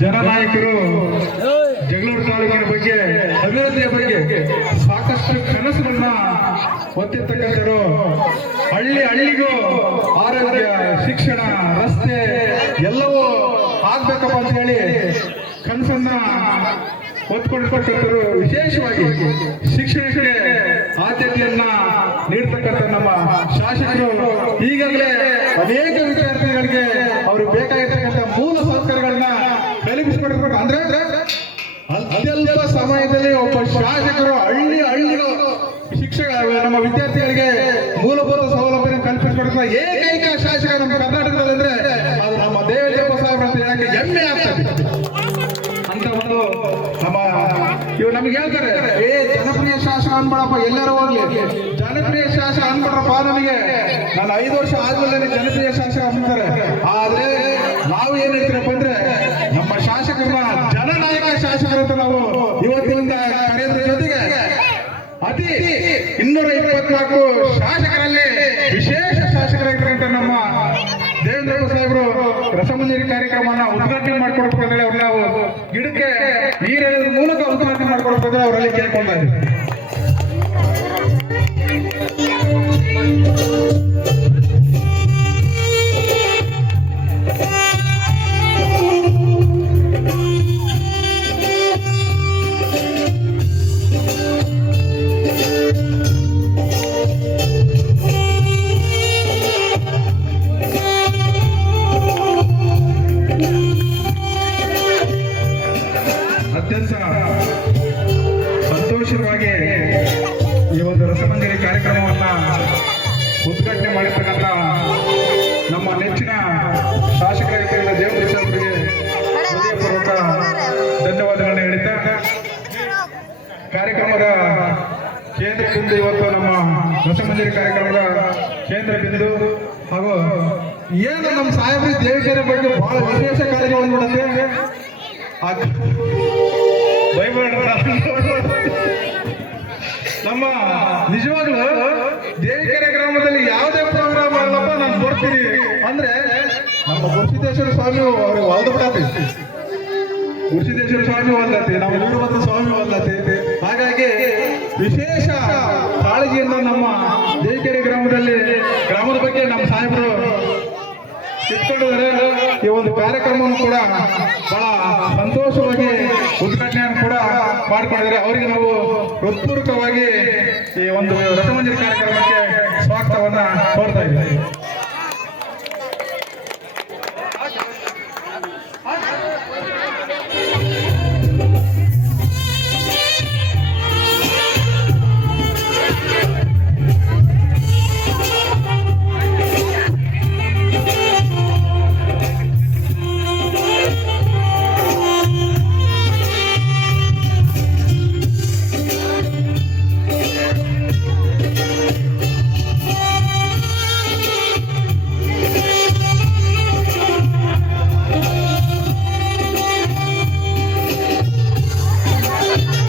ಜನನಾಯಕರು ಜಗಳೂರು ತಾಲೂಕಿನ ಬಗ್ಗೆ ಅಭಿವೃದ್ಧಿಯ ಬಗ್ಗೆ ಸಾಕಷ್ಟು ಕನಸುಗಳನ್ನ ಹೊತ್ತಿರ್ತಕ್ಕಂಥರು. ಹಳ್ಳಿಗೂ ಆರೋಗ್ಯ, ಶಿಕ್ಷಣ, ರಸ್ತೆ ಎಲ್ಲವೂ ಆಗ್ಬೇಕಪ್ಪ ಅಂತ ಹೇಳಿ ಕನಸನ್ನ ಹೊತ್ಕೊಂಡಿರ್ತಕ್ಕಂಥರು. ವಿಶೇಷವಾಗಿ ಶಿಕ್ಷಣಕ್ಕೆ ಆದ್ಯತೆಯನ್ನ ನೀಡ್ತಕ್ಕಂಥ ನಮ್ಮ ಶಾಸಕರು ಈಗಾಗಲೇ ಅನೇಕ ವಿದ್ಯಾರ್ಥಿಗಳಿಗೆ ಅವರು ಬೇಕಾಗಿರ್ತಕ್ಕಂಥ ಮೂಲ ಸೌಕರ್ಯಗಳನ್ನ ಕಲ್ಪಿಸಿಕೊಡ್ಬೇಕು. ಅಂದ್ರೆ ಅತ್ಯಲ್ಪ ಸಮಯದಲ್ಲಿ ಒಬ್ಬ ಶಾಸಕರು ಹಳ್ಳಿಗಳು ಶಿಕ್ಷಕ ನಮ್ಮ ವಿದ್ಯಾರ್ಥಿಗಳಿಗೆ ಮೂಲಭೂತ ಸೌಲಭ್ಯ ಕಲ್ಪಿಸಿಕೊಡ್ತಾ ಏಕೈಕ ಶಾಸಕ ನಮ್ಮ ಕರ್ನಾಟಕದಲ್ಲಿ ಅಂದ್ರೆ ಅದು ನಮ್ಮ ದೇವೇಂದ್ರಪ್ಪ ಸಾಹೇಬ್ ಅಂತ ಹೇಳಕ್ಕೆ ಹೆಮ್ಮೆ ಆಗ್ತದೆ. ಅಂತ ಒಂದು ನಮ್ಮ ಇವ್ ನಮ್ಗೆ ಹೇಳ್ತಾರೆ, ಜನಪ್ರಿಯ ಶಾಸಕ ಅನ್ಬೇಡಪ್ಪ, ಎಲ್ಲರೂ ಹೋಗ್ಲಿ ಜನಪ್ರಿಯ ಶಾಸಕ ಅನ್ಬಿಡ್ರಪ್ಪ. ನನಗೆ ನಾನು 5 ವರ್ಷ ಆದ್ಮೇಲೆ ಜನಪ್ರಿಯ ಶಾಸಕ ಅಂತಾರೆ. ಆದ್ರೆ ನಾವು ಏನ್ ಹೇಳ್ತೀರಪ್ಪ ಅಂದ್ರೆ ನಮ್ಮ ಶಾಸಕರನ್ನ ಜನನಾಯಕ ಶಾಸಕರು ಅಂತ ನಾವು ಇವತ್ತಿನಿಂದ ಕರೆಯೋದ್ರ ಜೊತೆಗೆ ಅತಿ 224 ಶಾಸಕರಲ್ಲಿ ವಿಶೇಷ ಶಾಸಕರಾಗಿರ್ತಕ್ಕಂಥ ನಮ್ಮ ದೇವೇಂದ್ರಪ್ಪ ಸಾಹೇಬರು ರಸಮಂಜರಿ ಕಾರ್ಯಕ್ರಮವನ್ನ ಉದ್ಘಾಟನೆ ಮಾಡ್ಕೊಡ್ಬೇಕಂದ್ರೆ ಅವ್ರು ನಾವು ಗಿಡಕ್ಕೆ ನೀರು ಮೂಲಕ ಉದ್ಘಾಟನೆ ಮಾಡ್ಕೊಡ್ಬೇಕಂದ್ರೆ ಅವರಲ್ಲಿ ಕೇಳ್ಕೊಂಡ ಇದ್ದೀವಿ. ಅತ್ಯಂತ ಸಂತೋಷವಾಗಿ ಈ ಒಂದು ರಸಮಂಜರಿ ಕಾರ್ಯಕ್ರಮವನ್ನ ಉದ್ಘಾಟನೆ ಮಾಡಿರ್ತಕ್ಕಂಥ ನಮ್ಮ ನೆಚ್ಚಿನ ಶಾಸಕರಾಗಿರ್ತಕ್ಕಂಥ ದೇವೇಂದ್ರ ಸಾಹೇಬರಿಗೆ ಹೃದಯಪೂರ್ವಕ ಧನ್ಯವಾದಗಳನ್ನ ಹೇಳುತ್ತಾ, ಕಾರ್ಯಕ್ರಮದ ಕೇಂದ್ರ ಬಿಂದು ಇವತ್ತು ನಮ್ಮ ರಸಮಂಜರಿ ಕಾರ್ಯಕ್ರಮದ ಕೇಂದ್ರ ಬಿಂದು ಹಾಗೂ ಏನು ನಮ್ಮ ಸಾಹೇಬರು ದೇವರ ಬಗ್ಗೆ ಬಹಳ ವಿಶೇಷ ಕಾರ್ಯಗಳನ್ನು ಮಾಡುತ್ತೆ. ನಮ್ಮ ನಿಜವಾಗ್ಲೂ ದೇವಿಕೆರೆ ಗ್ರಾಮದಲ್ಲಿ ಯಾವುದೇ ಪ್ರೋಗ್ರಾಮ್ ಅಲ್ಲಪ್ಪ ನಾನು ಕೊಡ್ತೀನಿ ಅಂದ್ರೆ ನಮ್ಮ ಗುರುಸಿದ್ದೇಶ್ವರ ಸ್ವಾಮಿ ಅವ್ರಿಗೆ ಹೊಲ್ದು ಬಿಡತ್ತೆ. ಗುರುಸಿದ್ದೇಶ್ವರ ಸ್ವಾಮಿ ಹೊಲ್ದತಿ, ನಮ್ಮ ವೀರಭದ್ರ ಸ್ವಾಮಿ ಹೊಲ್ದತಿ. ಹಾಗಾಗಿ ವಿಶೇಷ ಕಾಳಜಿಯಿಂದ ನಮ್ಮ ದೇವಿಕೆರೆ ಗ್ರಾಮದ ಬಗ್ಗೆ ನಮ್ಮ ಸಾಹೇಬರು ಇಟ್ಕೊಂಡಿದ್ದಾರೆ. ಈ ಒಂದು ಕಾರ್ಯಕ್ರಮವನ್ನು ಕೂಡ ಬಹಳ ಸಂತೋಷವಾಗಿ ಉದ್ಘಾಟನೆಯನ್ನು ಕೂಡ ಮಾಡಿಕೊಂಡಿದ್ದಾರೆ. ಅವರಿಗೆ ನಾವು ಹೃತ್ಪೂರ್ವಕವಾಗಿ ಈ ಒಂದು ರಸಮಂಜರಿ ಕಾರ್ಯಕ್ರಮಕ್ಕೆ ಸ್ವಾಗತವನ್ನ ಕೋರ್ತಾ ಇದ್ದೀವಿ.